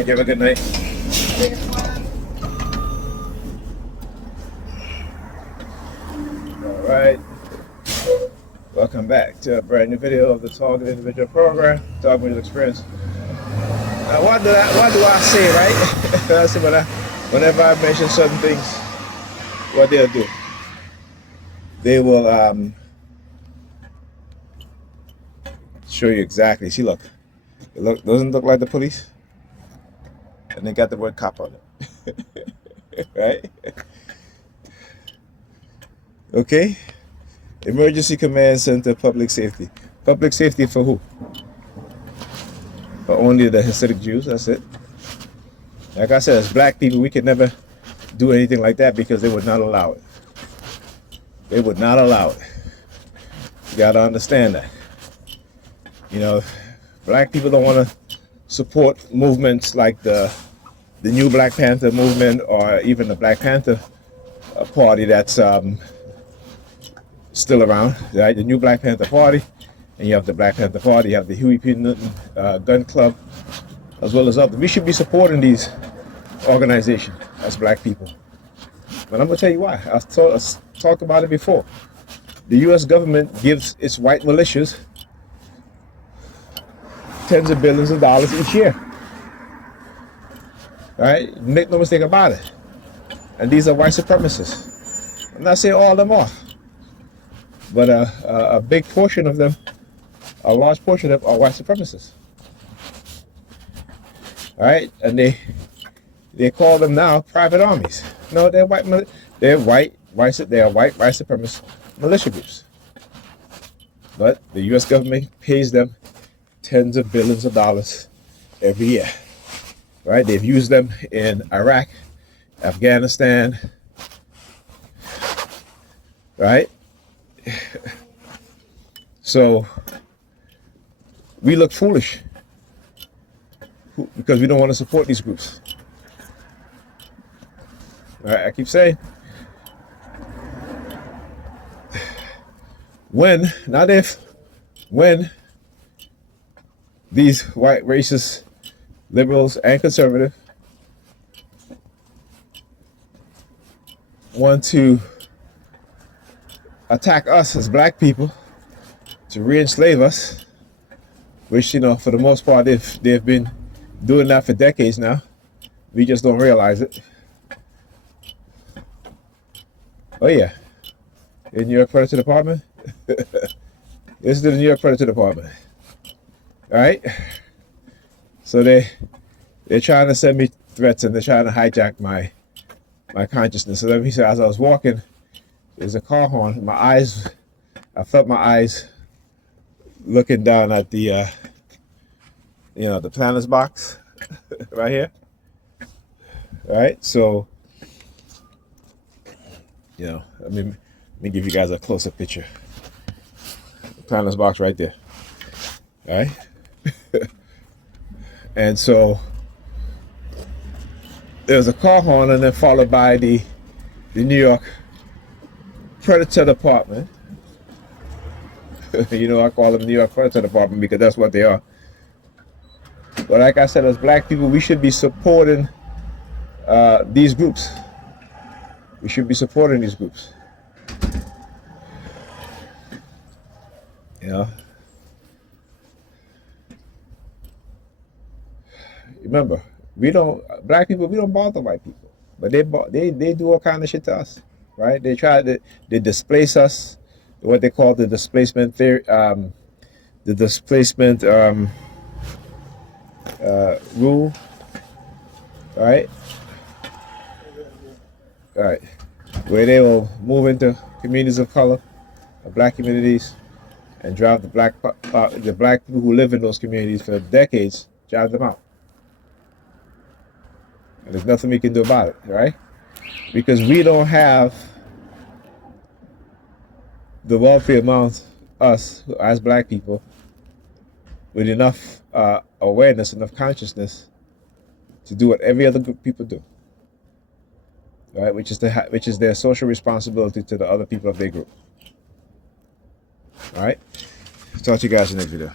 Thank you. Have a good night. All right. Welcome back to a brand new video of the Target Individual Program, Target Individual Experience. Now, what do I say, right? I say whenever I mention certain things, what they'll do, they will show you exactly. See, look, doesn't look like the police, and they got the word cop on it, right? Okay. Emergency Command Center, Public Safety. Public safety for who? For only the Hasidic Jews, that's it. Like I said, as black people, we could never do anything like that because they would not allow it. They would not allow it. You gotta understand that. You know, black people don't want to support movements like the new Black Panther movement or even the Black Panther party that's still around, right? The new Black Panther Party, and you have the Black Panther Party, you have the Huey P. Newton Gun Club, as well as others. We should be supporting these organizations as black people. But I'm going to tell you why. I talked about it before. The U.S. government gives its white militias tens of billions of dollars each year. Right? Make no mistake about it. And these are white supremacists. I'm not saying all of them are. But a big portion of them, a large portion of them are white supremacists. All right, and they call them now private armies. No, they're white supremacist militia groups. But the U.S. government pays them tens of billions of dollars every year. Right? They've used them in Iraq, Afghanistan. Right? So we look foolish because we don't want to support these groups. All right, I keep saying, when these white racist liberals and conservative want to attack us as black people to re-enslave us, which, you know, for the most part they've been doing that for decades now. We just don't realize it. Oh yeah, in New York Predator Department. This is the New York Predator Department. All right. So they're trying to send me threats and they're trying to hijack my consciousness. So let me say, as I was walking, there's a car horn. I felt my eyes looking down at the, the planner's box right here. Right? So, let me give you guys a closer picture. The planner's box right there. All right? And so, there's a car horn and then followed by the New York Predator Department. I call them New York Predator Department because that's what they are. But like I said, as black people, we should be supporting these groups. We should be supporting these groups. Remember, black people, we don't bother white people, but they do all kind of shit to us. Right? They displace us, what they call the displacement theory, the displacement rule, right? Right, where they will move into communities of color, black communities, and drive the black people who live in those communities for decades, drive them out. And there's nothing we can do about it, right? Because we don't have the wealthy amount, us as black people, with enough awareness, enough consciousness to do what every other group people do, right? Which is their social responsibility to the other people of their group. All right. Talk to you guys in the next video.